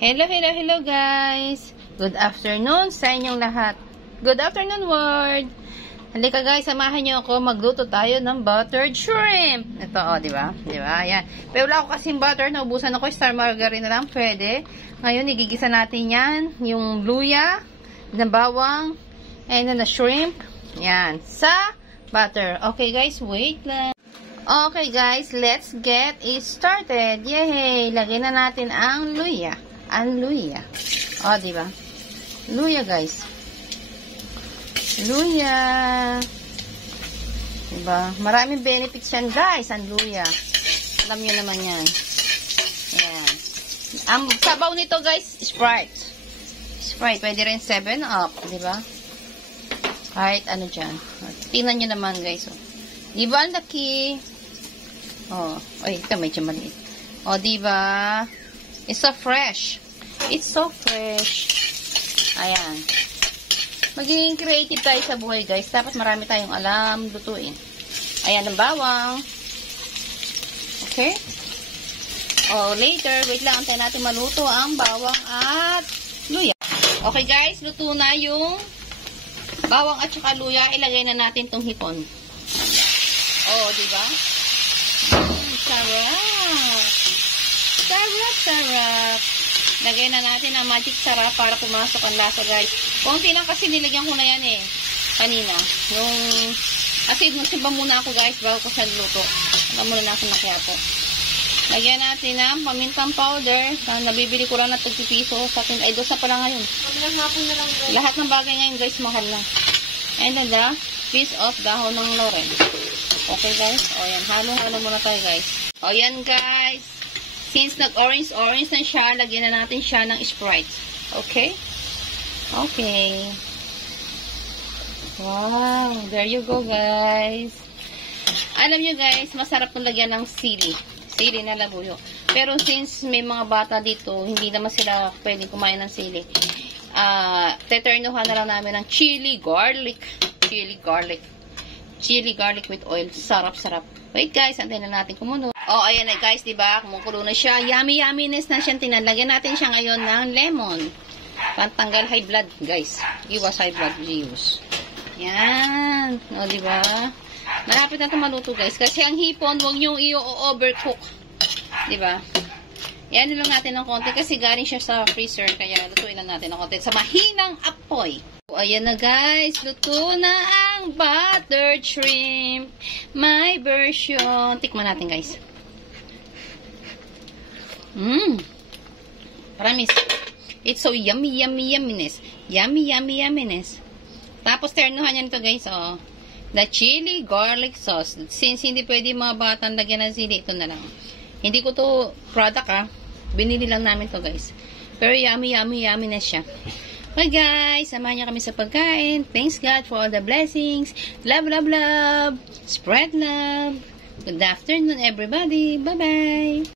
Hello, hello, hello guys! Good afternoon sa inyong lahat. Good afternoon world! Halika guys, samahan niyo ako. Magluto tayo ng buttered shrimp. Ito, di ba? Di ba? Ayan. Pero wala ako kasing butter. Naubusan ako. Star margarine na lang. Pwede. Ngayon, igigisa natin yan. Yung luya, na bawang, and then the shrimp. Yan. Sa butter. Okay guys, wait lang. Okay guys, let's get it started. Yay! Lagyan na natin ang luya. Ang luya. O, diba? Luya, guys. Luya. Diba? Maraming benefits yan, guys. Ang luya. Alam nyo naman yan. Ayan. Ang sabaw nito, guys, Sprite. Sprite. Pwede rin 7-Up. Diba? Kahit ano dyan. Tingnan nyo naman, guys. O. Diba ang laki? O. Ay, ito medyo maliit. O, diba? It's so fresh. It's so fresh. Ayan. Magiging creative tayo sa buhay, guys. Dapat marami tayong alam lutuin. Ayan ang bawang. Okay? O, later, wait lang. Antayin natin maluto ang bawang at luya. Okay, guys. Luto na yung bawang at saka luya. Ilagay na natin tong hipon. O, diba? Sarap. Sarap, sarap. Lagay na natin ang magic sarap para pumasok ang lasa, guys. Konti lang kasi nilagyan ko na yan eh. Kanina. Kasi nagsimba muna ako, guys, bago ko siya luto. Alam muna na ako nakiyato. Lagyan natin ang pamintang powder. Nabibili ko lang na tagpipiso sa atin. Ay, dosa pala ngayon. Lahat ng bagay ngayon, guys, mahal na. And then the piece of dahon ng laurel. Okay, guys? O, yan. Halo-halo muna tayo, guys. O, yan, guys. Since nag-orange-orange na siya, lagyan na natin siya ng Sprite. Okay? Okay. Wow. There you go, guys. Alam nyo, guys, masarap na lagyan ng sili. Sili na labuyo. Pero since may mga bata dito, hindi naman sila pwedeng kumain ng sili. Teternuhan na lang namin ng chili garlic. Chili garlic. Chili garlic with oil. Sarap-sarap. Wait, guys. Antayin na natin kumulo. Oh, ayan na guys, diba? Kumukulo na siya. Yummy-yumminess na siyang tinalagyan natin siya ngayon ng lemon. Pantanggal high blood, guys. Iwas high blood use. Yan. O, diba? Malapit na ito maluto, guys. Kasi ang hipon, huwag nyo i-overcook. Diba? Yan lang natin ng konti kasi galing siya sa freezer. Kaya lutuin lang natin ng konti sa mahinang apoy. O, ayan na, guys. Luto na ang buttered shrimp. My version. Tikman natin, guys. Promise. It's so yummy, yummy, yumminess. Yummy, yummy, yumminess. Tapos, ternuhan niya nito, guys. Oh. The chili garlic sauce. Since hindi pwede mga batang lagyan ng sili, ito na lang. Hindi ko to product, Binili lang namin to, guys. Pero yummy, yummy, yumminess siya. Okay, guys. Samahan niyo kami sa pagkain. Thanks, God, for all the blessings. Love, love, love. Spread love. Good afternoon, everybody. Bye-bye.